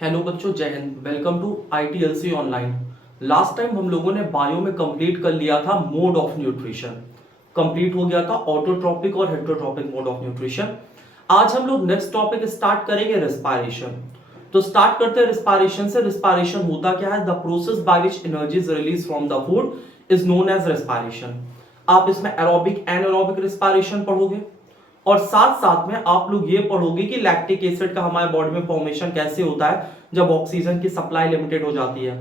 Hello बच्चों, जय हिंद। Welcome to ITLC online. Last time हम लोगों ने बायो में कंप्लीट कर लिया था मोड ऑफ न्यूट्रिशन। कंप्लीट हो गया था ऑटोट्रॉपिक और हेटरोट्रॉपिक मोड ऑफ न्यूट्रिशन। आज हम लोग नेक्स्ट टॉपिक स्टार्ट करेंगे, रेस्पिरेशन। तो स्टार्ट करते हैं रेस्पिरेशन से। रेस्पिरेशन होता क्या है? The process by which energy is release from the food is known as respiration. आप इसमें एरोबिक एनारोबिक रेस्पिरेशन पढ़ोगे और साथ साथ में आप लोग ये पढ़ोगे कि लैक्टिक एसिड का हमारे बॉडी में फॉर्मेशन कैसे होता है जब ऑक्सीजन की सप्लाई लिमिटेड हो जाती है।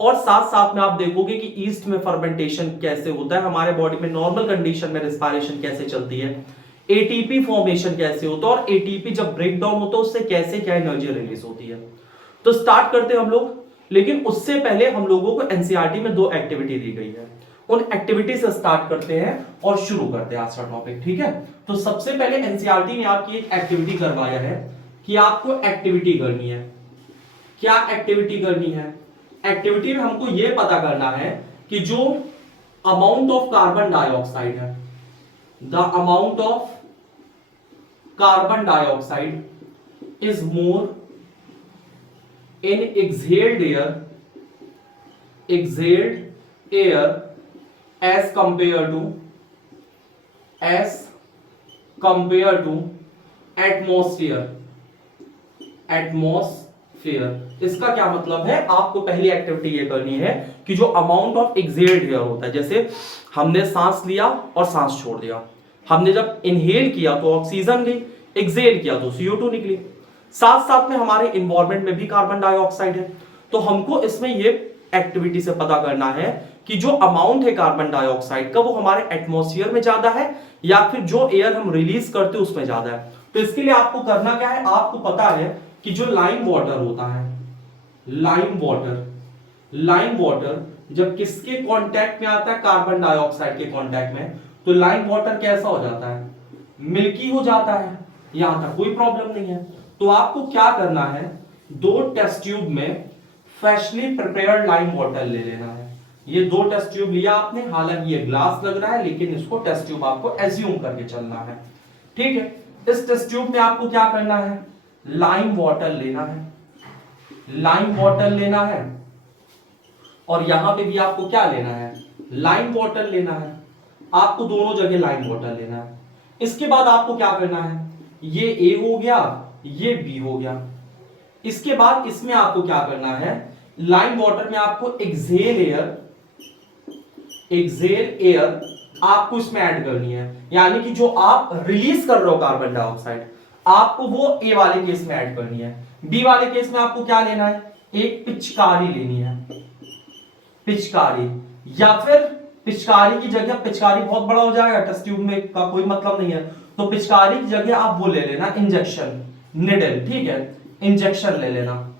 और साथ साथ में आप देखोगे कि ईस्ट में फर्मेंटेशन कैसे होता है हमारे बॉडी में, नॉर्मल कंडीशन में रेस्पिरेशन कैसे चलती है, एटीपी फॉर्मेशन कैसे होता है और एटीपी जब ब्रेक डाउन होता है उससे कैसे क्या एनर्जी रिलीज होती है। तो स्टार्ट करते हैं हम लोग, लेकिन उससे पहले हम लोगों को एनसीईआरटी में 2 एक्टिविटी दी गई है। उन एक्टिविटी से स्टार्ट करते हैं और शुरू करते हैं आज का टॉपिक, ठीक है। तो सबसे पहले एनसीईआरटी ने आपकी एक एक्टिविटी करवाया है कि आपको एक्टिविटी करनी है। क्या एक्टिविटी करनी है? एक्टिविटी में हमको यह पता करना है कि जो अमाउंट ऑफ कार्बन डाइऑक्साइड है, the amount of carbon dioxide is more in exhaled air as compared to atmosphere। इसका क्या मतलब है? आपको पहली एक्टिविटी ये करनी है कि जो अमाउंट ऑफ एक्सहेल्ड एयर होता है, जैसे हमने सांस लिया और सांस छोड़ दिया, हमने जब इनहेल किया तो ऑक्सीजन गई, एक्सहेल किया तो CO2 निकली। साथ साथ में हमारे इन्वायरमेंट में भी कार्बन डाइऑक्साइड है। तो हमको इसमें ये एक्टिविटी से पता करना है कि जो अमाउंट है कार्बन डाइऑक्साइड का वो हमारे एटमॉस्फेयर में ज्यादा है या फिर जो एयर हम रिलीज करते हैं उसमें ज्यादा है। तो इसके लिए आपको करना क्या है? आपको पता है कि जो लाइम वाटर होता है, लाइम वाटर जब किसके कांटेक्ट में आता है? कार्बन डाइऑक्साइड के कांटेक्ट में। तो लाइम वाटर कैसा हो जाता है? मिल्की हो जाता है। यहां तक कोई प्रॉब्लम नहीं है। तो आपको क्या करना है? 2 टेस्ट ट्यूब में फ्रेशली प्रिपेयर्ड लाइम वाटर ले लेना है। ये 2 टेस्ट ट्यूब लिया आपने, हालांकि ये ग्लास लग रहा है लेकिन इसको टेस्ट ट्यूब आपको एज्यूम करके चलना है, ठीक है। इस टेस्ट ट्यूब में आपको क्या करना है? लाइम वाटर लेना है, लाइम वाटर लेना है। और यहां पे भी आपको क्या लेना है? लाइम वाटर लेना है। आपको दोनों जगह लाइम वाटर लेना है। इसके बाद आपको क्या करना है? ये ए हो गया, ये बी हो गया। इसके बाद इसमें आपको क्या करना है? लाइम वाटर में आपको एक्सहेल एयर आपको इसमें ऐड करनी है, यानी कि जो आप रिलीज कर रहे हो कार्बन डाइऑक्साइड, आपको वो ए वाले केस में ऐड करनी है। बी वाले केस में आपको क्या लेना है? एक पिचकारी लेनी है, पिचकारी। या फिर पिचकारी की जगह, पिचकारी बहुत बड़ा हो जाएगा, टेस्ट ट्यूब में का कोई मतलब नहीं है, तो पिचकारी की जगह आप वो ले लेना इंजेक्शन निडल, ठीक है। इंजेक्शन ले लेना,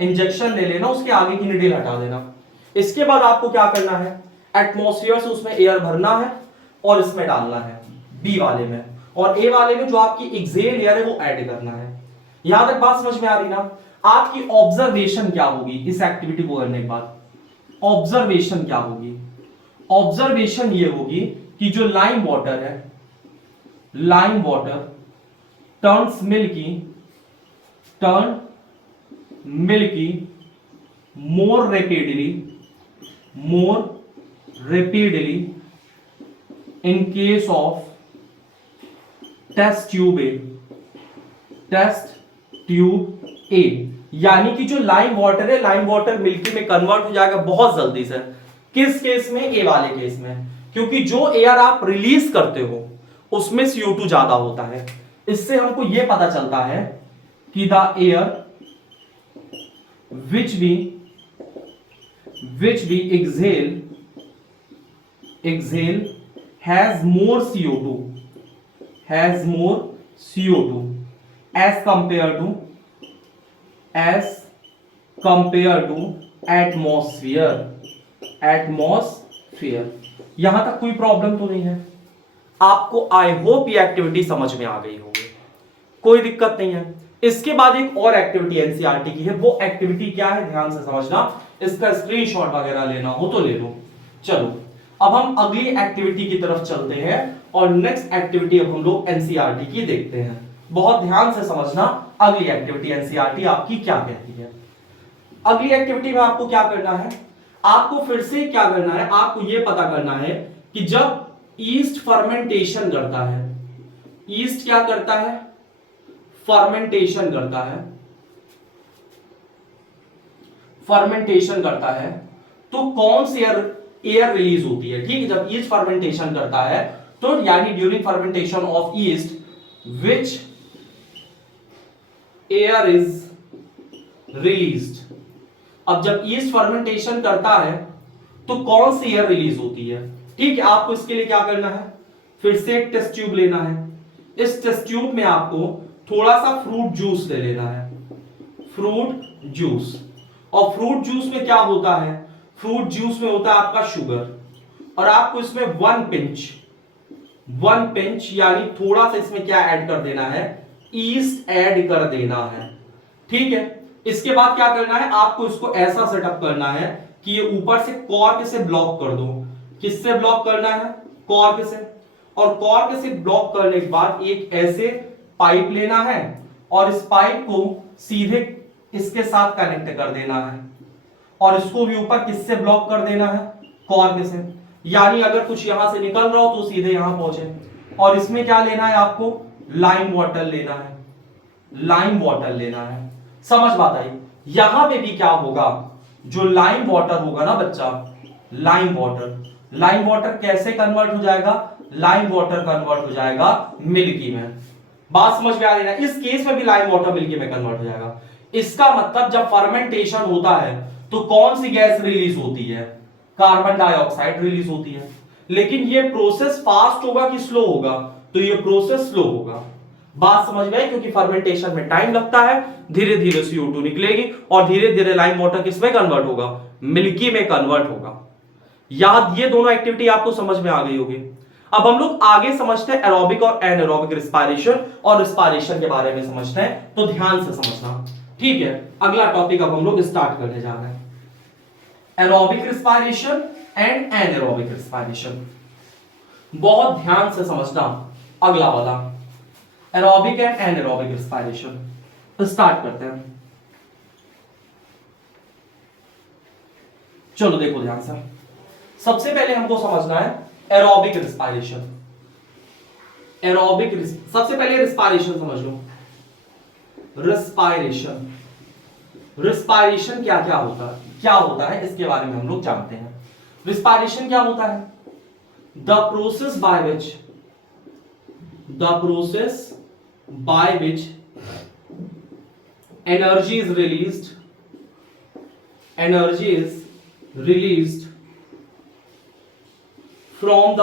इंजेक्शन ले लेना, उसके आगे की निडल हटा देना। इसके बाद आपको क्या करना है? एटमॉस्फेयर से उसमें एयर भरना है और इसमें डालना है बी वाले में, और ए वाले में जो आपकी एक्सहेल एयर है वो ऐड करना है। यहां तक बात समझ में आ रही ना? आपकी ऑब्जर्वेशन क्या होगी इस एक्टिविटी को करने के बाद? ऑब्जर्वेशन क्या होगी? ऑब्जर्वेशन ये होगी कि जो लाइम वाटर है, lime water turns milky more rapidly in case of test tube A. यानी कि जो लाइम वाटर है, लाइम वाटर मिल्की में कन्वर्ट हो जाएगा बहुत जल्दी से। किस केस में? ए वाले केस में, क्योंकि जो एयर आप रिलीज करते हो उसमें CO2 ज्यादा होता है। इससे हमको यह पता चलता है कि the air which we exhale has more CO2 as compared to atmosphere। यहां तक कोई प्रॉब्लम तो नहीं है? आपको आई होप ये एक्टिविटी समझ में आ गई होगी, कोई दिक्कत नहीं है। इसके बाद एक और एक्टिविटी एनसीईआरटी की है। वो एक्टिविटी क्या है ध्यान से समझना, इसका स्क्रीनशॉट वगैरह लेना हो तो ले लो। चलो अब हम अगली एक्टिविटी की तरफ चलते हैं और नेक्स्ट एक्टिविटी अब हम लोग एनसीईआरटी की देखते हैं। बहुत ध्यान से समझना, अगली एक्टिविटी एनसीईआरटी आपकी क्या कहती है। अगली एक्टिविटी में आपको क्या करना है, आपको फिर से क्या करना है, आपको यह पता करना है कि जब ईस्ट फर्मेंटेशन करता है, ईस्ट क्या करता है, फर्मेंटेशन करता है, फर्मेंटेशन करता है तो कौन सी एयर रिलीज होती है। ठीक है, जब ईस्ट फर्मेंटेशन करता है तो यानी during fermentation of east which air is released. अब जब ईस्ट फर्मेंटेशन करता है तो कौन सी एयर रिलीज होती है। ठीक है, आपको इसके लिए क्या करना है, फिर से एक टेस्ट ट्यूब लेना है। इस टेस्ट ट्यूब में आपको थोड़ा सा फ्रूट जूस ले लेना है, फ्रूट जूस। और फ्रूट जूस में क्या होता है, फ्रूट जूस में होता है आपका शुगर, और आपको इसमें वन पिंच यानी थोड़ा सा इसमें क्या ऐड कर देना है, ईस्ट ऐड कर देना है। ठीक है, इसके बाद क्या करना है, आपको इसको ऐसा सेटअप करना है कि ये ऊपर से कॉर्क से ब्लॉक कर दो। किससे ब्लॉक करना है, कॉर्क से। और कॉर्क से ब्लॉक करने के बाद एक ऐसे पाइप लेना है और इस पाइप को सीधे इसके साथ कनेक्ट कर देना है, और इसको भी ऊपर किससे ब्लॉक कर देना है, कॉर्क से। यानी अगर कुछ यहां से निकल रहा हो तो सीधे यहां पहुंचे। और इसमें क्या लेना है, आपको लाइम वाटर लेना है, लाइम वाटर लेना है। समझ बात आई। यहां पे भी क्या होगा, जो लाइम वाटर होगा ना बच्चा, लाइम वाटर कैसे कन्वर्ट हो जाएगा, लाइम वाटर कन्वर्ट हो जाएगा मिल्की में। बात समझ में आ रही है ना, इस केस में भी लाइम वाटर मिल्की में कन्वर्ट हो जाएगा। इसका मतलब जब फर्मेंटेशन होता है तो कौन सी गैस रिलीज होती है, कार्बन डाइऑक्साइड रिलीज होती है। लेकिन ये प्रोसेस फास्ट होगा कि स्लो होगा, तो ये प्रोसेस स्लो होगा। बात समझ में आई, क्योंकि फर्मेंटेशन में टाइम लगता है, धीरे धीरे CO2 निकलेगी और धीरे धीरे लाइम वाटर किसमें कन्वर्ट होगा, मिल्की में कन्वर्ट होगा। याद, ये दोनों एक्टिविटी आपको समझ में आ गई होगी। अब हम लोग आगे समझते हैं एरोबिक और एनारोबिक रिस्पायरेशन, और रिस्पायरेशन के बारे में समझते हैं, तो ध्यान से समझना। ठीक है, अगला टॉपिक अब हम लोग स्टार्ट करने जा रहे हैं, aerobic respiration and anaerobic respiration. बहुत ध्यान से समझना अगला वाला, aerobic and anaerobic respiration. Start करते हैं, चलो देखो ध्यान से। सबसे पहले हमको समझना है एरोबिक रिस्पायरेशन। सबसे पहले रिस्पायरेशन समझ लो। रिस्पायरेशन क्या होता है इसके बारे में हम लोग जानते हैं। रिस्पायरेशन क्या होता है, the process by which energy is released from the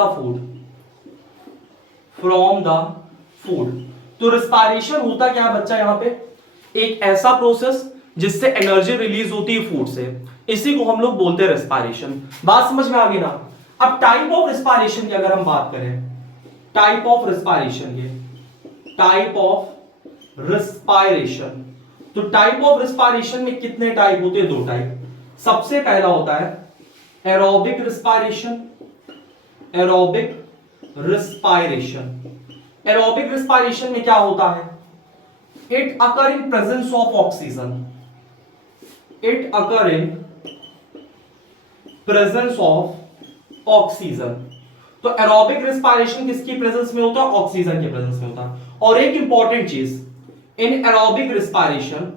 food. तो रिस्पायरेशन होता क्या है बच्चा, यहां पे एक ऐसा प्रोसेस जिससे एनर्जी रिलीज होती है फूड से, इसी को हम लोग बोलते हैं रिस्पायरेशन। बात समझ में आ गई ना। अब टाइप ऑफ रिस्पायरेशन की अगर हम बात करें, टाइप ऑफ रिस्पायरेशन, तो टाइप ऑफ रिस्पायरेशन में कितने टाइप होते हैं, 2 टाइप। सबसे पहला होता है एरोबिक रिस्पायरेशन। एरोबिक रिस्पायरेशन में क्या होता है, it occur in presence of oxygen. तो एरोबिक रिस्पायरेशन किसकी प्रेजेंस में होता है, ऑक्सीजन के प्रेजेंस में होता है। और एक इंपॉर्टेंट चीज, in aerobic respiration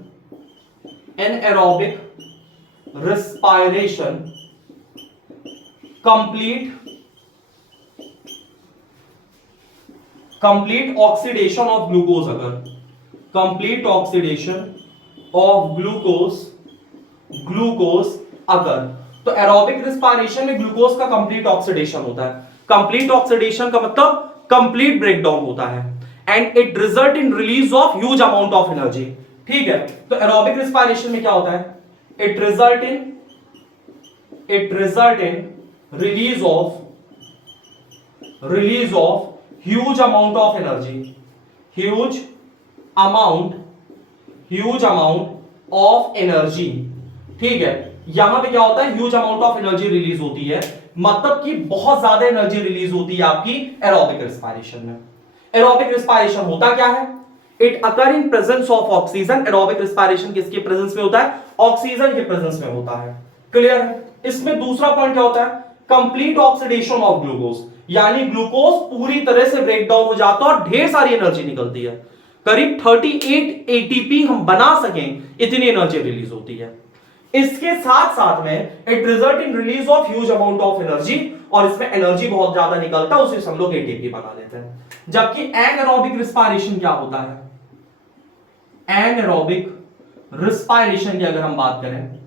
complete oxidation of glucose, अगर कंप्लीट ऑक्सीडेशन ऑफ ग्लूकोज अगर, तो एरोबिक रिस्पायरेशन में ग्लूकोज का कंप्लीट ऑक्सीडेशन होता है। कंप्लीट ऑक्सीडेशन का मतलब कंप्लीट ब्रेकडाउन होता है, and it result in release of huge amount of energy. ठीक है, तो एरोबिक रिस्पायरेशन में क्या होता है, it result in release of huge amount of energy, huge amount of energy. ठीक है, यहां पे क्या होता है, huge amount of energy release होती है, मतलब कि बहुत ज्यादा एनर्जी रिलीज होती है आपकी एरोबिक रिस्पायरेशन में। एरोबिक रिस्पायरेशन होता क्या है, it occur in presence of oxygen. Aerobic respiration किसके प्रेजेंस में होता है? ऑक्सीजन के प्रेजेंस में होता है। क्लियर है? इसमें दूसरा पॉइंट क्या होता है? कंप्लीट ऑक्सीडेशन ऑफ ग्लूकोज, यानी ग्लूकोज पूरी तरह से ब्रेक डाउन हो जाता है और ढेर सारी एनर्जी निकलती है। करीब 38 एटीपी हम बना सकें इतनी एनर्जी रिलीज होती है। इसके साथ साथ में it result in release of huge amount of energy, और इसमें एनर्जी बहुत ज्यादा निकलता है, उसे हम लोग एटीपी बना लेते हैं। जबकि एनारोबिक रिस्पायरेशन क्या होता है? एनारोबिक रिस्पायरेशन की अगर हम बात करें,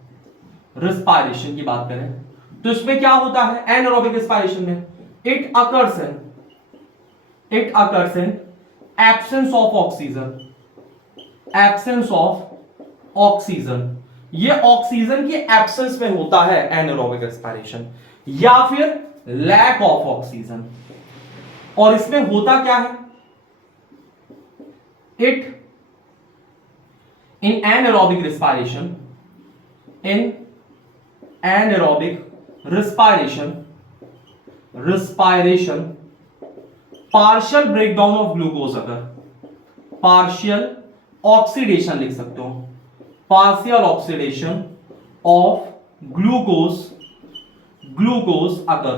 रिस्पायरेशन की बात करें, तो इसमें क्या होता है? एनारोबिक रिस्पायरेशन में it occurs in absence of oxygen, absence of oxygen. ये ऑक्सीजन के एब्सेंस में होता है एनारोबिक रिस्पायरेशन, या फिर लैक ऑफ ऑक्सीजन। और इसमें होता क्या है? It in anaerobic respiration, in anaerobic respiration partial breakdown of glucose अगर partial oxidation लिख सकते हो, partial oxidation of glucose अगर,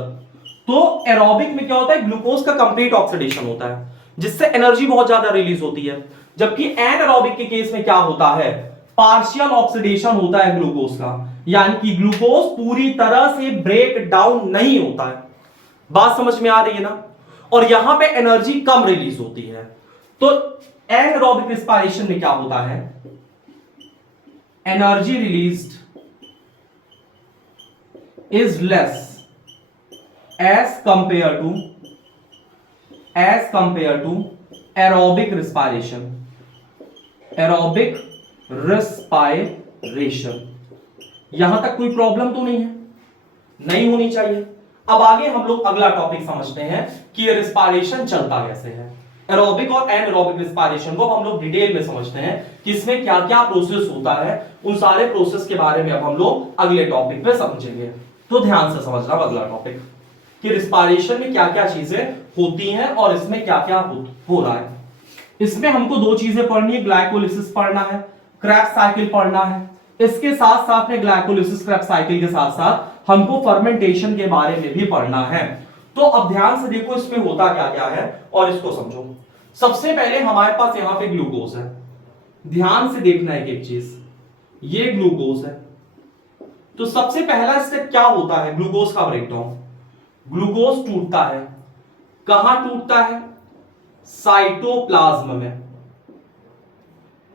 तो एरोबिक में क्या होता है? ग्लूकोज का कंप्लीट ऑक्सीडेशन होता है जिससे एनर्जी बहुत ज्यादा रिलीज होती है। जबकि एनारोबिक के केस में क्या होता है? पार्शियल ऑक्सीडेशन होता है ग्लूकोज का, यानी कि ग्लूकोज पूरी तरह से ब्रेक डाउन नहीं होता है। बात समझ में आ रही है ना? और यहां पे एनर्जी कम रिलीज होती है। तो एनारोबिक रिस्पायरेशन में क्या होता है? Energy released is less as compare to aerobic respiration, aerobic respiration. यहां तक कोई प्रॉब्लम तो नहीं है? नहीं होनी चाहिए। अब आगे हम लोग अगला टॉपिक समझते हैं कि ये रिस्पायरेशन चलता कैसे है। एरोबिक और एनारोबिक रिस्पायरेशन को हम लोग डिटेल में समझते हैं कि इसमें क्या क्या प्रोसेस होता है। उन सारे प्रोसेस के बारे में अब हम लोग अगले टॉपिक में समझेंगे। तो ध्यान से समझना अगला टॉपिक कि रिस्पायरेशन में क्या क्या चीजें होती हैं और इसमें क्या क्या हो रहा है। इसमें हमको दो चीजें पढ़नी है, ग्लाइकोलिसिस पढ़ना है, क्रेब्स साइकिल पढ़ना है। इसके साथ साथ में ग्लाइकोलिसिस क्रेब्स साइकिल के साथ साथ हमको फर्मेंटेशन के बारे में भी पढ़ना है। तो अब ध्यान से देखो इसमें होता क्या क्या है और इसको समझो। सबसे पहले हमारे पास यहां पे ग्लूकोज है, ध्यान से देखना है एक चीज, ये ग्लूकोज है। तो सबसे पहला स्टेप क्या होता है? ग्लूकोज का ब्रेकडाउन। ग्लूकोज टूटता है, कहां टूटता है? साइटोप्लाज्म में,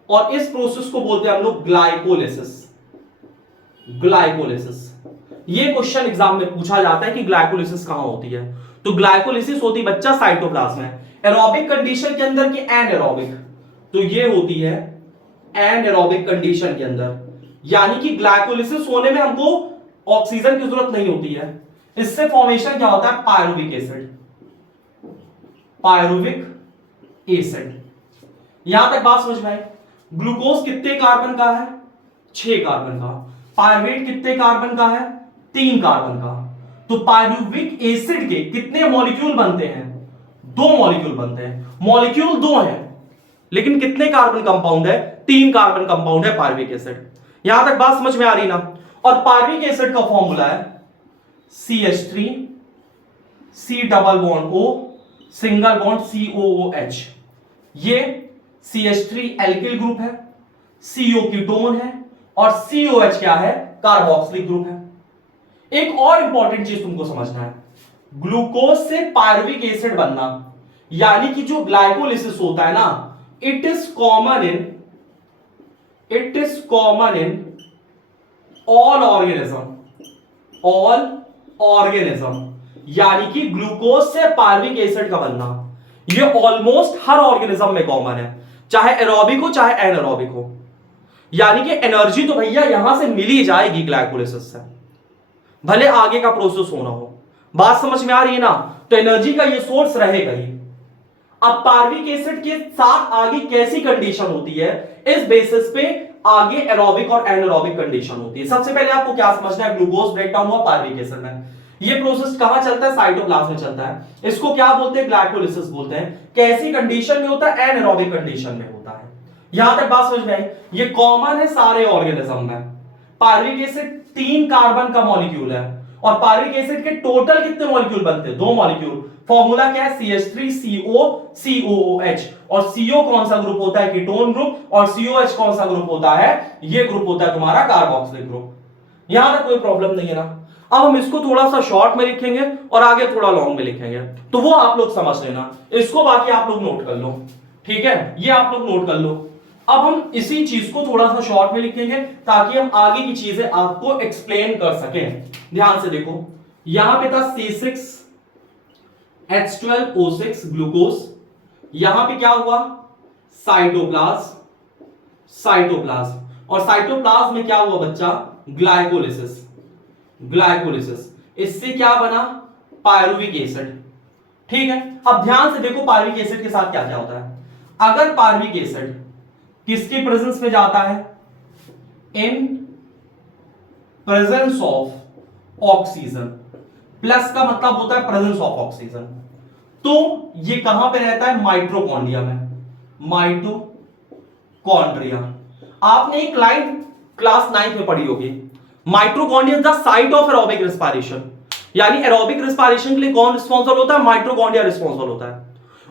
और इस प्रोसेस को बोलते हैं हम लोग ग्लाइकोलिसिस। ग्लाइकोलिसिस, ये क्वेश्चन एग्जाम में पूछा जाता है कि ग्लाइकोलिसिस कहां होती है। तो ग्लाइकोलिसिस होती बच्चा साइटोप्लाज्म में। एरोबिक कंडीशन के अंदर कि एनारोबिक? तो ये होती है एनारोबिक कंडीशन के अंदर, यानी कि ग्लाइकोलिसिस होने में हमको ऑक्सीजन की जरूरत नहीं होती है। इससे फॉर्मेशन क्या होता है? Pyruvic acid, pyruvic acid. यहां तक बात समझ में आई? ग्लूकोज कितने कार्बन का है? 6 कार्बन का। पायरुवेट कितने कार्बन का है? 3 कार्बन का। तो पायरुविक एसिड के कितने मॉलिक्यूल बनते हैं? 2 मॉलिक्यूल बनते हैं। मॉलिक्यूल 2 हैं लेकिन कितने कार्बन कंपाउंड है? 3 कार्बन कंपाउंड है पायरुविक एसिड। यहां तक बात समझ में आ रही ना? और पायरुविक एसिड का फॉर्मूला है CH3 C double bond O single bond COOH। ये CH3 एल्किल ग्रुप है, CO कीटोन है, और COH क्या है? कार्बोक्सिलिक ग्रुप है। एक और इंपॉर्टेंट चीज तुमको समझना है, ग्लूकोज से पायरुविक एसिड बनना, यानी कि जो ग्लाइकोलिसिस होता है ना, it is common in all organism, यानी कि ग्लूकोज से पायरुविक एसिड का बनना ये ऑलमोस्ट हर ऑर्गेनिज्म में कॉमन है, चाहे एरोबिक हो चाहे एनारोबिक हो। यानी कि एनर्जी तो भैया यहां से मिल ही जाएगी ग्लाइकोलिसिस से, भले आगे का प्रोसेस होना हो। बात समझ में आ रही है ना? तो एनर्जी का ये सोर्स रहेगा ही। अब पायरुविक एसिड के साथ आगे कैसी कंडीशन होती है, इस बेसिस पे आगे एरोबिक और एनारोबिक कंडीशन होती है। सबसे पहले आपको क्या समझना है? ग्लूकोज ब्रेकडाउन हुआ पायरुविक एसिड में, ये प्रोसेस कहां चलता है? साइटोप्लाज्म में चलता है। इसको क्या बोलते हैं? ग्लाइकोलिसिस बोलते हैं। कैसी कंडीशन में होता है? एनारोबिक कंडीशन में होता है। यहां तक बात समझ में आई? ये कॉमन है सारे ऑर्गेनिज्म में। पायरुविक एसिड 3 कार्बन का मॉलिक्यूल है और पायरुविक एसिड के टोटल कितने मॉलिक्यूल बनते हैं? 2 मॉलिक्यूल। फॉर्मूला क्या है? CH3CO COOH। और CO कौन सा ग्रुप होता है? Ketone group. और COH कौन सा ग्रुप होता है? ये ग्रुप होता है तुम्हारा कार्बोक्सिलिक ग्रुप। यहां तक कोई प्रॉब्लम नहीं है ना? अब हम इसको थोड़ा सा शॉर्ट में लिखेंगे और आगे थोड़ा लॉन्ग में लिखेंगे, तो वो आप लोग समझ लेना। इसको बाकी आप लोग नोट कर लो, ठीक है? ये आप लोग नोट कर लो। अब हम इसी चीज को थोड़ा सा शॉर्ट में लिखेंगे ताकि हम आगे की चीजें आपको एक्सप्लेन कर सकें। ध्यान से देखो, यहां पे था C6H12O6 ग्लूकोज। यहां पे क्या हुआ? साइटोप्लाज्म। और साइटोप्लाज्म में क्या हुआ बच्चा? ग्लाइकोलिसिस। इससे क्या बना? Pyruvic acid. ठीक है, अब ध्यान से देखो पायरुविक एसिड के साथ क्या क्या होता है। अगर पायरुविक एसिड किसके प्रेजेंस में जाता है? In presence of oxygen. Plus का मतलब होता है प्रेजेंस ऑफ ऑक्सीजन। तो ये कहां पे रहता है? माइटोकॉन्ड्रिया में। माइटोकॉन्ड्रिया, आपने एक लाइन क्लास 9th में पढ़ी होगी। Mitochondria is the site of aerobic respiration. यानी एरोबिक रेस्पिरेशन के लिए कौन रिस्पॉन्सिबल होता है? माइटोकॉन्ड्रिया रिस्पॉन्सिबल होता है।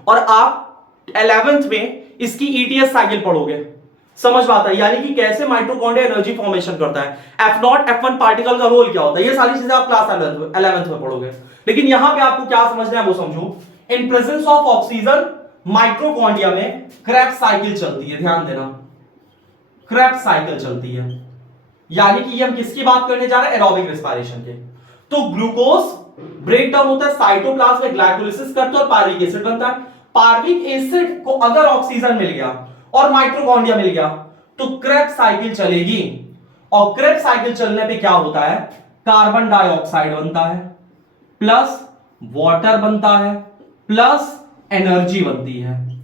और आप 11th में इसकी ईटीएस साइकिल पढ़ोगे, समझ में आता है? यानी कि कैसे माइटोकॉन्ड्रिया एनर्जी फॉर्मेशन करता है, F0 F1 पार्टिकल का रोल क्या होता है, ये सारी चीजें आप क्लास 11th में पढ़ोगे। लेकिन यहां पे आपको क्या समझना है वो समझो। In presence of oxygen mitochondria में क्रेब्स साइकिल चलती है। ध्यान देना, क्रेब्स साइकिल चलती है। यानी कि ये हम किसकी बात करने जा रहे हैं? एरोबिक रेस्पिरेशन के। तो ग्लूकोज ब्रेक डाउन होता है साइटोप्लाज्म में, ग्लाइकोलिसिस करता है और पायरुविक एसिड बनता है। पायरुविक एसिड को अगर ऑक्सीजन मिल गया और माइटोकॉन्ड्रिया मिल गया तो क्रेब्स साइकिल चलेगी। और क्रेब्स साइकिल चलने पे क्या होता है? कार्बन डाइऑक्साइड बनता है, प्लस वाटर बनता है, प्लस एनर्जी बनती है।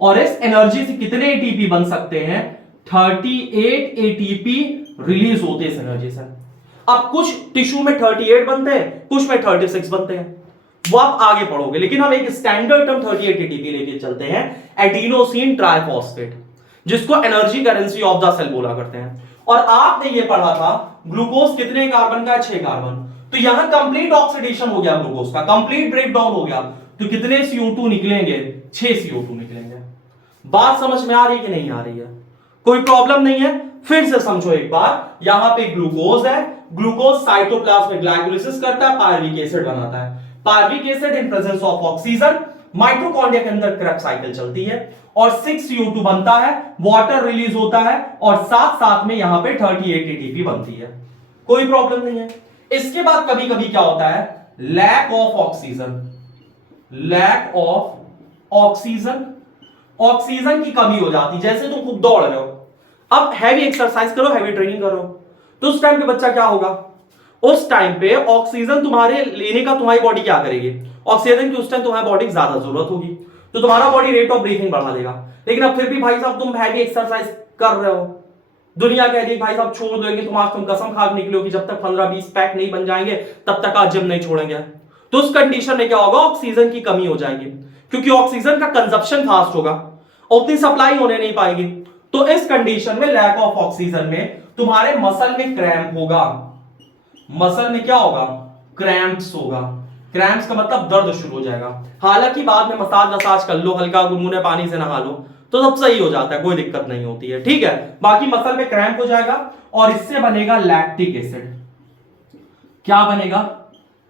और इस एनर्जी से कितने एटीपी बन सकते हैं? 38 एटीपी रिलीज होते हैं इस एनर्जी से। अब कुछ टिश्यू में 38 बनते हैं, कुछ में 36 बनते हैं, वो आप आगे पढ़ोगे। लेकिन हम एक स्टैंडर्ड टर्म 38 एटीपी लेके चलते हैं, एडिनोसिन ट्राइफॉस्फेट, जिसको energy currency of the cell बोला करते हैं। और आपने ये पढ़ा था ग्लूकोज कितने कार्बन का है? 6 कार्बन। तो यहां कंप्लीट ऑक्सीडेशन हो गया ग्लूकोज का, कंप्लीट ब्रेकडाउन हो गया। तो कितने CO2 निकलेंगे? 6 CO2 निकलेंगे। बात समझ में आ रही है कि नहीं आ रही है? कोई प्रॉब्लम नहीं है? फिर से समझो एक बार। यहां पे ग्लूकोज है, ग्लूकोज साइटोप्लाज्म में ग्लाइकोलिसिस करता है, पायरुविक एसिड बनाता है। Pyruvic acid in presence of oxygen, mitochondria के अंदर क्रेब्स साइकिल चलती है और 6 CO2 बनता है, वाटर रिलीज होता है और साथ साथ में यहां पे 38 एटीपी बनती है। कोई प्रॉब्लम नहीं है? इसके बाद कभी कभी क्या होता है? Lack of oxygen. Lack of oxygen, oxygen की कमी हो जाती। जैसे तुम खूब दौड़ रहे हो, अब हैवी एक्सरसाइज करो, हैवी ट्रेनिंग करो, तो उस टाइम पे बच्चा क्या होगा? उस टाइम पे ऑक्सीजन तुम्हारे लेने का तुम्हारी बॉडी क्या करेगी? ऑक्सीजन की उस टाइम तुम्हारी बॉडी ज्यादा जरूरत होगी, तो तुम्हारा बॉडी रेट ऑफ ब्रीथिंग बढ़ा देगा। लेकिन अब फिर भी भाई साहब तुम हैवी एक्सरसाइज कर रहे हो, दुनिया कह रही है भाई साहब छोड़ दोगे, तुम कसम खा के निकलो कि जब तक 15-20 पैक नहीं बन जाएंगे तब तक आज जिम नहीं छोड़ेंगे। तो उस कंडीशन में क्या होगा? ऑक्सीजन की कमी हो जाएगी, क्योंकि ऑक्सीजन का कंजप्शन फास्ट होगा और उतनी सप्लाई होने नहीं पाएगी। तो इस कंडीशन में लैक ऑफ ऑक्सीजन में तुम्हारे मसल में क्रैम्प होगा। मसल में क्या होगा? क्रैम्प्स होगा। क्रैम्प्स का मतलब दर्द शुरू हो जाएगा। हालांकि बाद में मसाज कर लो, हल्का गुनगुने पानी से नहा लो तो सब सही हो जाता है, कोई दिक्कत नहीं होती है, ठीक है। बाकी मसल में क्रैम्प हो जाएगा और इससे बनेगा लैक्टिक एसिड। क्या बनेगा?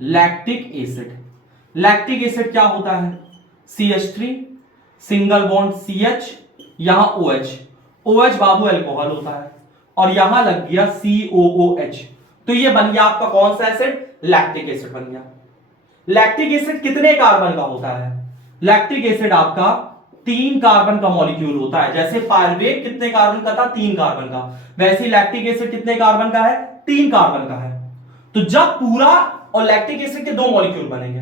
Lactic acid. लैक्टिक एसिड क्या होता है? CH3 सिंगल बॉन्ड CH, यहां OH, OH बाबू अल्कोहल होता है और यहां लग गया COOH, तो ये बन गया आपका कौन सा एसिड? लैक्टिक एसिड बन गया। लैक्टिक एसिड कितने कार्बन का होता है? लैक्टिक एसिड आपका 3 कार्बन का मॉलिक्यूल होता है। जैसे पायरुवेट कितने कार्बन का था? 3 कार्बन का। वैसे लैक्टिक एसिड कितने कार्बन का है? 3 कार्बन का है। तो जब पूरा और लैक्टिक एसिड के 2 मॉलिक्यूल बनेंगे,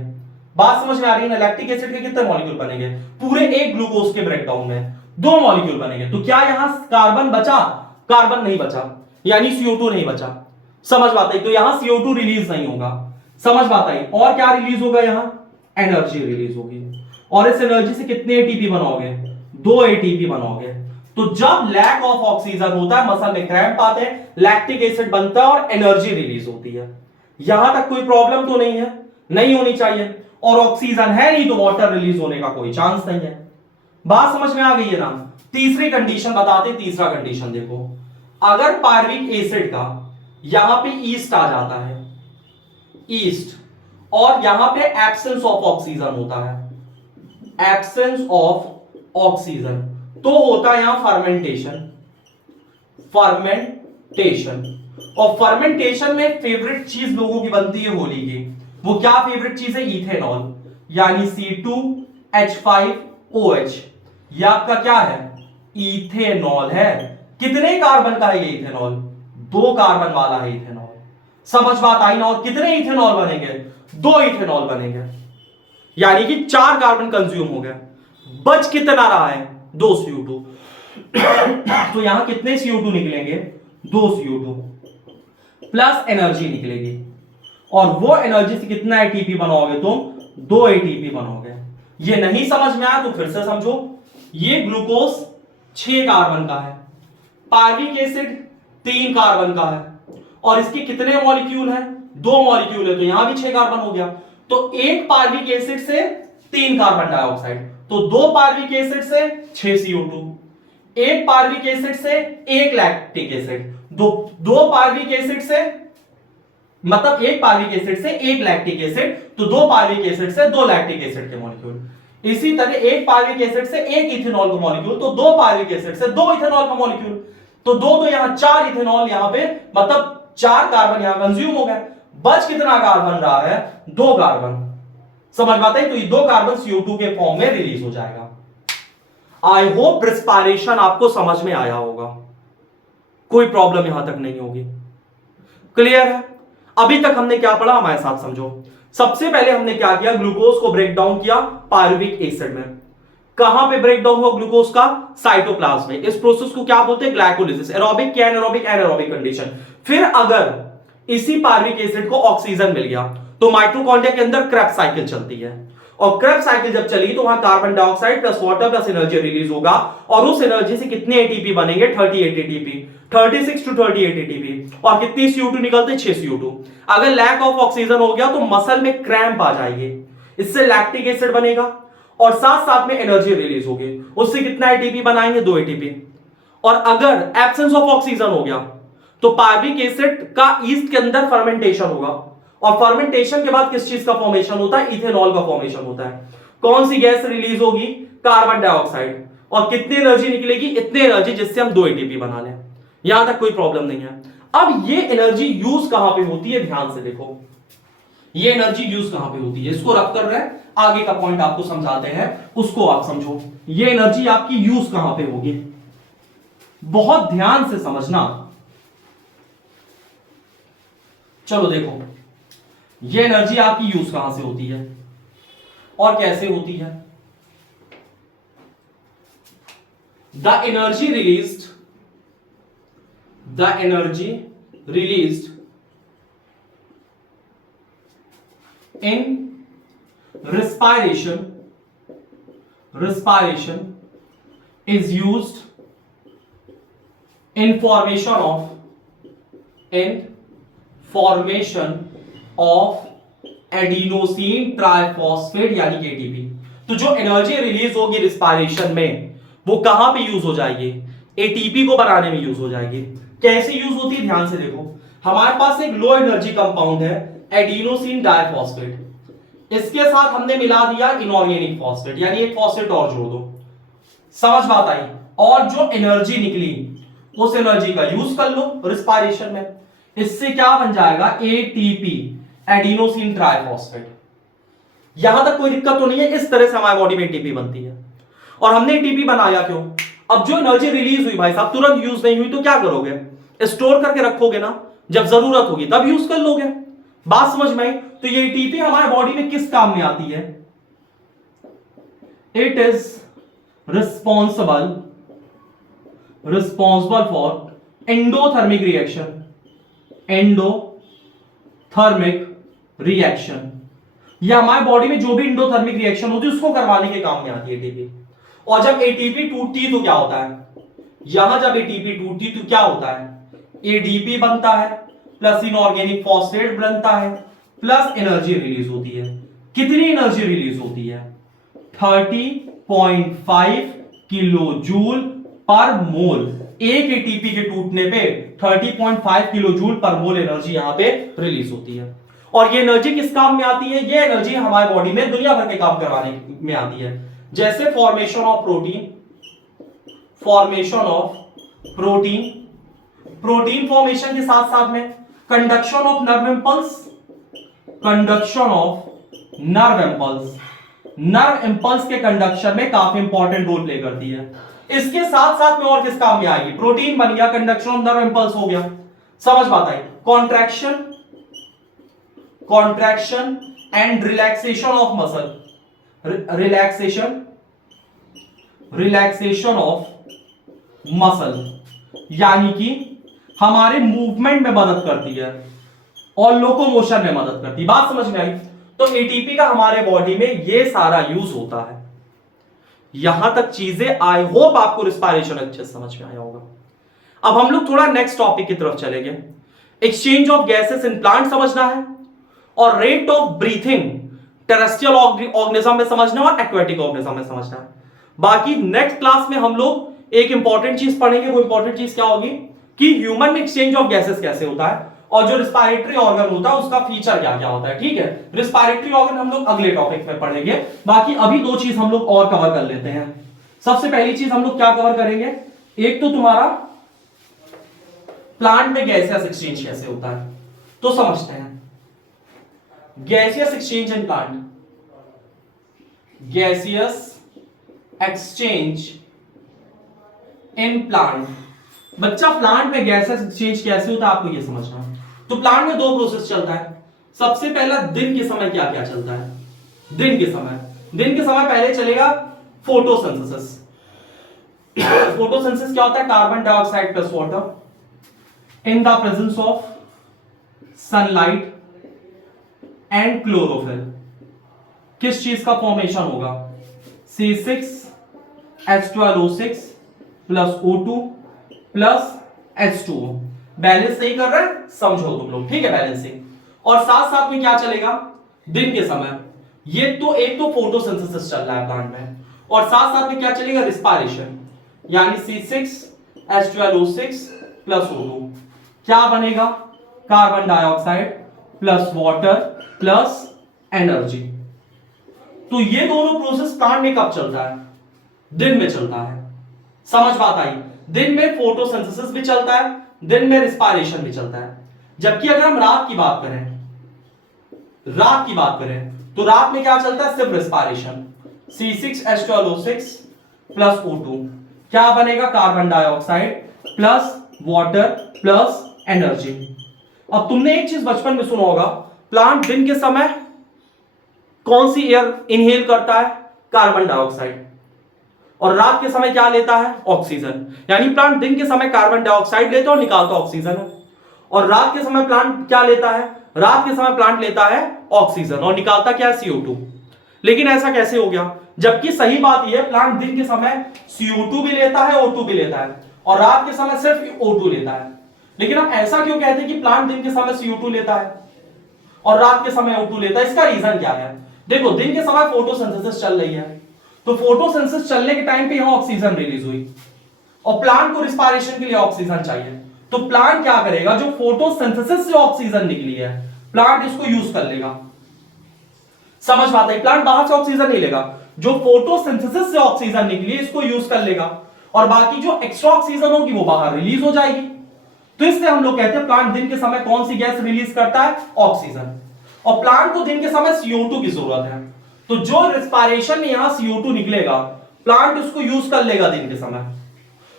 बात समझ में आ रही है ना? लैक्टिक एसिड के कितने मॉलिक्यूल बनेंगे? पूरे एक ग्लूकोज के ब्रेकडाउन में 2 मॉलिक्यूल बनेंगे। तो क्या यहां कार्बन बचा? कार्बन नहीं बचा, यानी CO2 नहीं बचा। समझ बात है? तो यहां CO2 रिलीज नहीं होगा, समझ बात आई। और क्या रिलीज होगा यहां, एनर्जी रिलीज होगी। और इस एनर्जी से कितने एटीपी बनाओगे, 2 एटीपी बनाओगे। तो जब लैक ऑफ ऑक्सीजन होता है मसल में क्रैम्प आते हैं, लैक्टिक एसिड बनता है और एनर्जी रिलीज होती है। यहां तक कोई प्रॉब्लम तो नहीं है, नहीं होनी चाहिए। और ऑक्सीजन है नहीं तो वाटर रिलीज होने का कोई चांस नहीं है। बात समझ में आ गई है ना। तीसरी कंडीशन बताते, तीसरा कंडीशन देखो, अगर पार्विक एसिड का यहां पे ईस्ट आ जाता है, ईस्ट, और यहां पे एब्सेंस ऑफ ऑक्सीजन होता है, एब्सेंस ऑफ ऑक्सीजन, तो होता है यहां फर्मेंटेशन, फर्मेंटेशन। और फर्मेंटेशन में फेवरेट चीज लोगों की बनती है होली की, वो क्या फेवरेट चीज है, इथेनॉल, यानी C2H5OH। ये आपका क्या है, इथेनॉल है। कितने कार्बन का है ये इथेनॉल, 2 कार्बन वाला है इथेनॉल। समझ बात आई ना। और कितने इथेनॉल बनेंगे, 2 इथेनॉल बनेंगे, यानी कि 4 कार्बन कंज्यूम हो गया। बच कितना रहा है, 2 CO2। तो यहां कितने CO2 निकलेंगे, 2 CO2 प्लस एनर्जी निकलेगी। और वो एनर्जी से कितना एटीपी बनाओगे तुम, 2 एटीपी बनाओगे। ये नहीं समझ में आया तो फिर से समझो। ये ग्लूकोज 6 कार्बन का है, पार्विक एसिड 3 कार्बन का है, और इसके कितने मॉलिक्यूल हैं, 2 मॉलिक्यूल है, तो यहां भी 6 कार्बन हो गया। तो एक पार्विक एसिड से 3 कार्बन डाइऑक्साइड, तो 2 पार्विक एसिड से 6 CO2, एक पार्विक एसिड से 1 लैक्टिक एसिड, दो पार्विक एसिड से, मतलब एक पार्विक एसिड से 1 लैक्टिक एसिड, तो 2 पार्विक एसिड से 2 लैक्टिक एसिड के मॉलिक्यूल। इसी तरह एक पार्विक एसिड से 1 इथेनॉल का मॉलिक्यूल, तो 2 पार्विक एसिड से 2 इथेनॉल का मॉलिक्यूल। तो 2 तो यहां 4 इथेनॉल यहां पे, मतलब 4 कार्बन यहां कंज्यूम हो गए। बच कितना कार्बन रहा है, 2 कार्बन। समझ बात है। तो ये 2 कार्बन CO2 के फॉर्म में रिलीज हो जाएगा। आई होप रिस्पायरेशन आपको समझ में आया होगा, कोई प्रॉब्लम यहां तक नहीं होगी। क्लियर है। अभी तक हमने क्या पढ़ा, हमारे साथ समझो। सबसे पहले हमने क्या किया, ग्लूकोज को ब्रेक डाउन किया पायरुविक एसिड में। कहां पे ब्रेक डाउन हुआ ग्लूकोज का, साइटोप्लाज्म में। इस प्रोसेस को क्या बोलते हैं, ग्लाइकोलिसिस, एरोबिक क्या, एनारोबिक, एनारोबिक कंडीशन। फिर अगर इसी पायरुविक एसिड को ऑक्सीजन मिल गया तो माइटोकॉन्ड्रिया के अंदर क्रेब्स साइकिल चलती है, और क्रेब्स साइकिल जब चलेगी तो वहां carbon dioxide plus water plus energy release होगा, और उस एनर्जी से कितने एटीपी बनेंगे, 38 एटीपी, 36 to 38 एटीपी। और कितनी CO2 निकलते, 6 CO2। अगर लैक ऑफ ऑक्सीजन हो गया तो मसल में क्रैम्प आ जाएगी, इससे लैक्टिक एसिड बनेगा और साथ साथ में एनर्जी रिलीज होगी। उससे कितना एटीपी बनाएंगे, 2 एटीपी। और अगर एब्सेंस ऑफ ऑक्सीजन हो गया तो पायरुविक एसिड का ईस्ट के अंदर फर्मेंटेशन होगा, और फर्मेंटेशन के बाद किस चीज का फॉर्मेशन होता है, इथेनॉल का फॉर्मेशन होता है। कौन सी गैस रिलीज होगी, कार्बन डाइऑक्साइड। और कितनी एनर्जी निकलेगी, इतनी एनर्जी जिससे हम 2 एटीपी बना लें। यहां तक कोई प्रॉब्लम नहीं है। अब ये एनर्जी यूज कहां पे होती है, ध्यान से देखो, ये एनर्जी यूज कहां पे होती है, इसको रख कर रहे हैं, आगे का पॉइंट आपको समझाते हैं, उसको आप समझो। ये एनर्जी आपकी यूज कहां पे होगी, बहुत ध्यान से समझना। चलो देखो, ये एनर्जी आपकी यूज कहां से होती है और कैसे होती है। The energy released in respiration is used in formation of adenosine triphosphate यानी कि एटीपी। तो जो एनर्जी रिलीज होगी रिस्पायरेशन में वो कहां पे यूज हो जाएगी, एटीपी को बनाने में यूज हो जाएगी। कैसे यूज होती है, ध्यान से देखो। हमारे पास एक लो एनर्जी कंपाउंड है एडिनोसिन डाइफॉस्फेट, इसके साथ हमने मिला दिया इनऑर्गेनिक फॉस्फेट, यानी एक फॉस्फेट और जोड़ दो। समझ बात आई। और जो एनर्जी निकली उस एनर्जी का यूज कर लो रिस्पायरेशन में, इससे क्या बन जाएगा, एटीपी, एडिनोसिन ट्राइफॉस्फेट। यहां तक कोई दिक्कत तो नहीं है। इस तरह से हमारी बॉडी में एटीपी बनती है। और हमने एटीपी बनाया क्यों, अब जो एनर्जी रिलीज हुई भाई साहब तुरंत यूज नहीं हुई तो क्या करोगे, स्टोर करके रखोगे ना, जब जरूरत होगी तब यूज कर लोगे। बात समझ में आई। तो ये एटीपी हमारे बॉडी में किस काम में आती है, it is responsible for endothermic reaction, endothermic reaction, या हमारे बॉडी में जो भी इंडोथर्मिक रिएक्शन होती है उसको करवाने के काम में आती है एटीपी। और जब एटीपी टूटती है तो क्या होता है, यहां जब एटीपी टूटती तो क्या होता है, एडीपी बनता है प्लस इनऑर्गेनिक फॉस्फेट बनता है प्लस एनर्जी रिलीज होती है। कितनी एनर्जी रिलीज होती है, 30.5 किलो जूल पर मोल। एक एटीपी के टूटने पे 30.5 किलो जूल पर मोल एनर्जी यहां पे रिलीज होती है। और ये एनर्जी किस काम में आती है, ये एनर्जी हमारे बॉडी में दुनिया भर के काम करवाने में आती है, जैसे formation of protein, protein formation के साथ साथ में कंडक्शन ऑफ नर्व इंपल्स के कंडक्शन में काफी इंपॉर्टेंट रोल प्ले करती है। इसके साथ साथ में और किस काम में आएगी, प्रोटीन बन गया, कंडक्शन ऑफ नर्व इंपल्स हो गया, समझ बात आई। Contraction and relaxation of muscle, relaxation of muscle, यानी कि हमारे मूवमेंट में मदद करती है और लोकोमोशन में मदद करती है। बात समझ में आई। तो एटीपी का हमारे बॉडी में ये सारा यूज होता है। यहां तक चीजें आई होप आपको रिस्पायरेशन अच्छे से समझ में आया होगा। अब हम लोग थोड़ा नेक्स्ट टॉपिक की तरफ चलेंगे। Exchange of gases in plant समझना है और rate of breathing terrestrial organism में समझना है और एक्वेटिक ऑर्गेनिज्म में समझना है। बाकी नेक्स्ट क्लास में हम लोग एक इंपॉर्टेंट चीज पढ़ेंगे। वो इंपॉर्टेंट चीज क्या होगी कि ह्यूमन में एक्सचेंज ऑफ गैसेस कैसे होता है और जो रिस्पायरेटरी ऑर्गन होता है उसका फीचर क्या क्या होता है। ठीक है, रिस्पायरेटरी ऑर्गन हम लोग अगले टॉपिक में पढ़ेंगे। बाकी अभी दो चीज हम लोग और कवर कर लेते हैं। सबसे पहली चीज हम लोग क्या कवर करेंगे, एक तो तुम्हारा प्लांट में गैसियस एक्सचेंज कैसे होता है, तो समझते हैं। Gaseous exchange in plant, gaseous exchange in plant. बच्चा प्लांट में गैसेस एक्सचेंज कैसे होता है आपको ये समझना है। तो प्लांट में दो प्रोसेस चलता है। सबसे पहला दिन के समय क्या क्या चलता है, दिन के समय पहले चलेगा फोटोसिंथेसिस। फोटोसिंथेसिस क्या होता है, carbon dioxide plus water in the presence of sunlight and chlorophyll. किस चीज का फॉर्मेशन होगा, C6H12O6 plus O2 plus H2O। Balance सही कर रहे हैं, समझो तुम लोग, ठीक है, बैलेंसिंग। और साथ साथ में क्या चलेगा दिन के समय, ये तो एक तो फोटोसिंथेसिस चल रहा है प्लांट में, और साथ साथ में क्या चलेगा, रिस्पायरेशन, यानी C6H12O6 प्लस O2 क्या बनेगा, carbon dioxide plus water plus energy. तो ये दोनों प्रोसेस प्लांट में कब चलता है, दिन में चलता है। समझ बात आई। दिन में फोटोसिंथेसिस भी चलता है, दिन में रिस्पायरेशन भी चलता है। जबकि अगर हम रात की बात करें तो रात में क्या चलता है, सिर्फ रिस्पायरेशन। C6H12O6 प्लस O2 क्या बनेगा, carbon dioxide plus water plus energy. अब तुमने एक चीज बचपन में सुना होगा, प्लांट दिन के समय कौन सी एयर इनहेल करता है, कार्बन डाइऑक्साइड, और रात के समय क्या लेता है, ऑक्सीजन। यानी प्लांट दिन के समय कार्बन डाइऑक्साइड लेता है और निकालता ऑक्सीजन है, और रात के समय प्लांट क्या लेता है, रात के समय प्लांट लेता है ऑक्सीजन और निकालता क्या है, CO2। लेकिन ऐसा कैसे हो गया, जबकि सही बात यह है प्लांट दिन के समय CO2 भी लेता है, O2 भी लेता है, और रात के समय सिर्फ O2 लेता है। लेकिन हम ऐसा क्यों कहते हैं कि प्लांट दिन के समय CO2 लेता है और रात के समय O2 लेता है, इसका रीजन क्या है। देखो, दिन के समय फोटोसिंथेसिस चल रही है, तो फोटोसिंथेसिस चलने के टाइम पे यहां ऑक्सीजन रिलीज हुई, और प्लांट को रिस्पायरेशन के लिए ऑक्सीजन चाहिए। तो प्लांट क्या करेगा, जो फोटोसिंथेसिस से ऑक्सीजन निकली है प्लांट इसको यूज कर लेगा। समझ पाता है, प्लांट बाहर से ऑक्सीजन नहीं लेगा, जो फोटोसिंथेसिस से ऑक्सीजन निकली है इसको यूज कर लेगा, और बाकी जो एक्स्ट्रा ऑक्सीजन होगी वो बाहर रिलीज हो जाएगी। तो इसलिए हम लोग कहते हैं प्लांट दिन के समय कौन सी गैस रिलीज करता है, ऑक्सीजन, और प्लांट को दिन के समय CO2 की जरूरत है। तो जो रिस्पायरेशन में यहां CO2 निकलेगा प्लांट उसको यूज कर लेगा दिन के समय,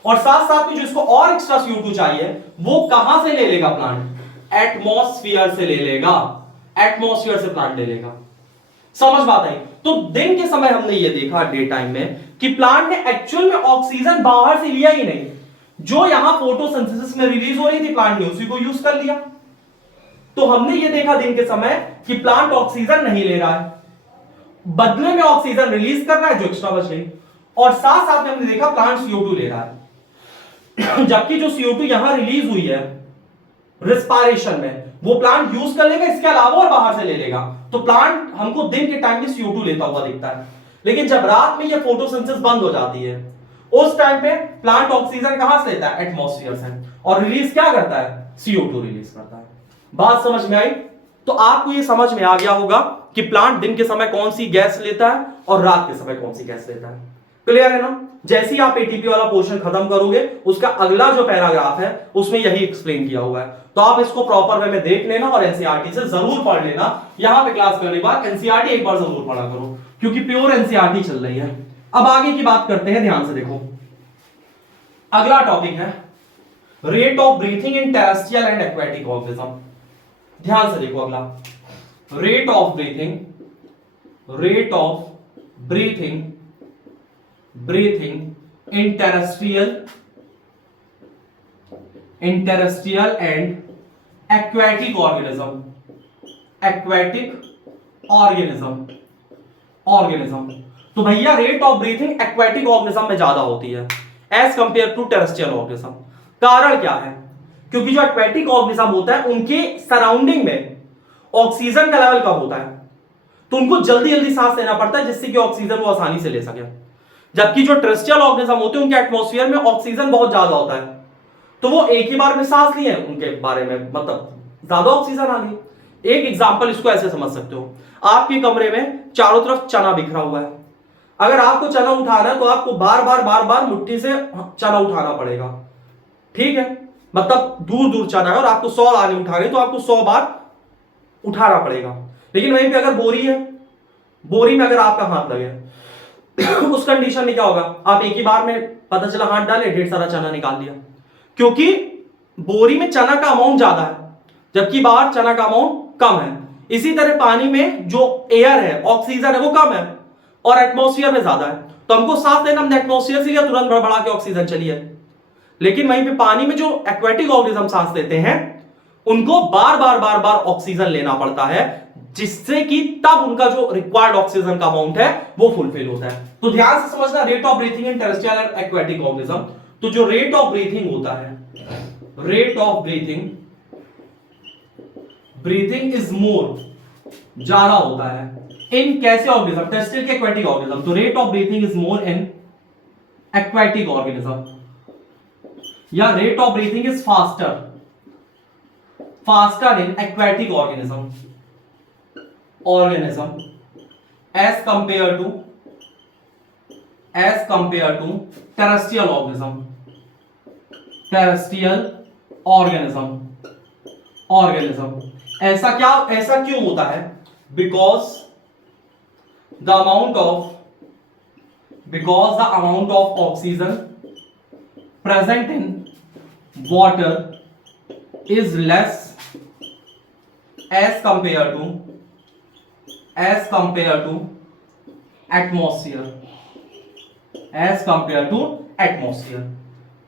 और साथ साथ में जो इसको और एक्स्ट्रा CO2 चाहिए वो कहां से ले लेगा, प्लांट एटमॉस्फेयर से ले लेगा, एटमॉस्फेयर से प्लांट ले लेगा। समझ बात आई। तो दिन के समय हमने ये देखा डे टाइम में कि प्लांट ने एक्चुअल में ऑक्सीजन बाहर से लिया ही नहीं, जो यहां फोटोसिंथेसिस में रिलीज हो रही थी प्लांट ने उसी को यूज कर लिया। तो हमने ये देखा दिन के समय कि प्लांट ऑक्सीजन नहीं ले रहा है, बदले में ऑक्सीजन रिलीज कर रहा है जो एक्स्ट्रा बच गई, और साथ साथ में हमने देखा प्लांट CO2 ले रहा है। जबकि जो CO2 यहां रिलीज हुई है रिस्पायरेशन में, वो प्लांट यूज कर लेगा, इसके अलावा और बाहर से ले लेगा। तो प्लांट हमको दिन के टाइम में CO2 लेता हुआ दिखता है, लेकिन जब रात में ये फोटोसिंथेसिस बंद हो जाती है, उस टाइम पे प्लांट ऑक्सीजन कहां से लेता है? एटमॉस्फेयर से, और रिलीज क्या करता है? CO2 रिलीज करता है। बात समझ में आई? तो आपको ये समझ में आ गया होगा कि प्लांट दिन के समय कौन सी गैस लेता है और रात के समय कौन सी गैस लेता है। क्लियर है ना? जैसे ही आप एटीपी वाला पोर्शन खत्म करोगे, उसका अगला जो पैराग्राफ है उसमें यही एक्सप्लेन किया हुआ है। तो आप इसको प्रॉपर वे में देख लेना और एनसीईआरटी से जरूर पढ़ लेना। यहां पे क्लास करने के बाद एनसीईआरटी एक बार जरूर पढ़ा करो, क्योंकि प्योर एनसीईआरटी चल रही है। अब आगे की बात करते हैं, ध्यान से देखो। अगला टॉपिक है rate of breathing in terrestrial and aquatic organism. ध्यान से देखो अगला, rate of breathing in terrestrial and aquatic organism. तो भैया rate of breathing aquatic organism में ज्यादा होती है as compare to terrestrial organism. कारण क्या है? क्योंकि जो एक्वेटिक ऑर्गेनिज्म होता है उनके सराउंडिंग में ऑक्सीजन का लेवल कम होता है, तो उनको जल्दी जल्दी सांस लेना पड़ता है जिससे कि ऑक्सीजन वो आसानी से ले सके। जबकि जो टेरेस्ट्रियल ऑर्गेनिज्म होते हैं उनके एटमॉस्फेयर में ऑक्सीजन बहुत ज्यादा होता है, तो वो एक ही बार में सांस लिए उनके बारे में मतलब ज्यादा ऑक्सीजन आ गई। एक एग्जांपल इसको ऐसे समझ सकते हो, आपके कमरे में चारों तरफ चना बिखरा हुआ है। अगर आपको चना उठाना है तो आपको बार बार मुट्ठी से चना उठाना पड़ेगा, ठीक है? मतलब दूर दूर चना है और आपको 100 दाने उठाने, तो आपको 100 बार उठाना पड़ेगा। लेकिन वहीं पे अगर बोरी है, बोरी में अगर आपका हाथ लगे उस कंडीशन में क्या होगा? आप एक ही बार में पता चला हाथ डाले, ढेर सारा चना निकाल दिया, क्योंकि बोरी में चना का अमाउंट ज्यादा है जबकि बाहर चना का अमाउंट कम है। इसी तरह पानी में जो एयर है, ऑक्सीजन है, वो कम है और एटमॉस्फेयर में ज्यादा है। तो हमको सांस लेना, हमने एटमॉस्फेयर से लिया, तुरंत बढ़ा के ऑक्सीजन चली है। लेकिन वहीं पे पानी में जो एक्वेटिक ऑर्गेनिज्म सांस लेते हैं उनको बार बार ऑक्सीजन लेना पड़ता है, जिससे कि तब उनका जो रिक्वायर्ड ऑक्सीजन का अमाउंट है वो फुलफिल होता है। तो ध्यान से समझना, rate of breathing in terrestrial and aquatic organism. तो जो रेट ऑफ ब्रीथिंग होता है, rate of breathing is more, ज्यादा होता है इन कैसे ऑर्गेनिज्म? टेरेस्ट्रियल के एक्वेटिक ऑर्गेनिज्म। तो rate of breathing is more in aquatic organism, या rate of breathing is faster in aquatic organism as compare to terrestrial organism. ऐसा क्यों होता है? Because the amount of oxygen present in water is less as compared to atmosphere,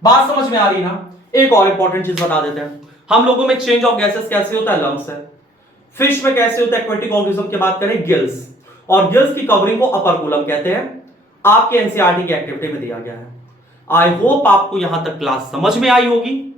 बात समझ में आ रही ना? एक और इंपॉर्टेंट चीज बता देते हैं, हम लोगों में एक्सचेंज ऑफ गैसेस कैसे होता है? लंग्स है। फिश में कैसे होता है? एक्वेटिक ऑर्गेनिज्म की बात करें, गिल्स, और गिल्स की कवरिंग को अपर कोलम कहते हैं। आपके एनसीईआरटी की एक्टिविटी में दिया गया है। आई होप आपको यहां तक क्लास समझ में आई होगी।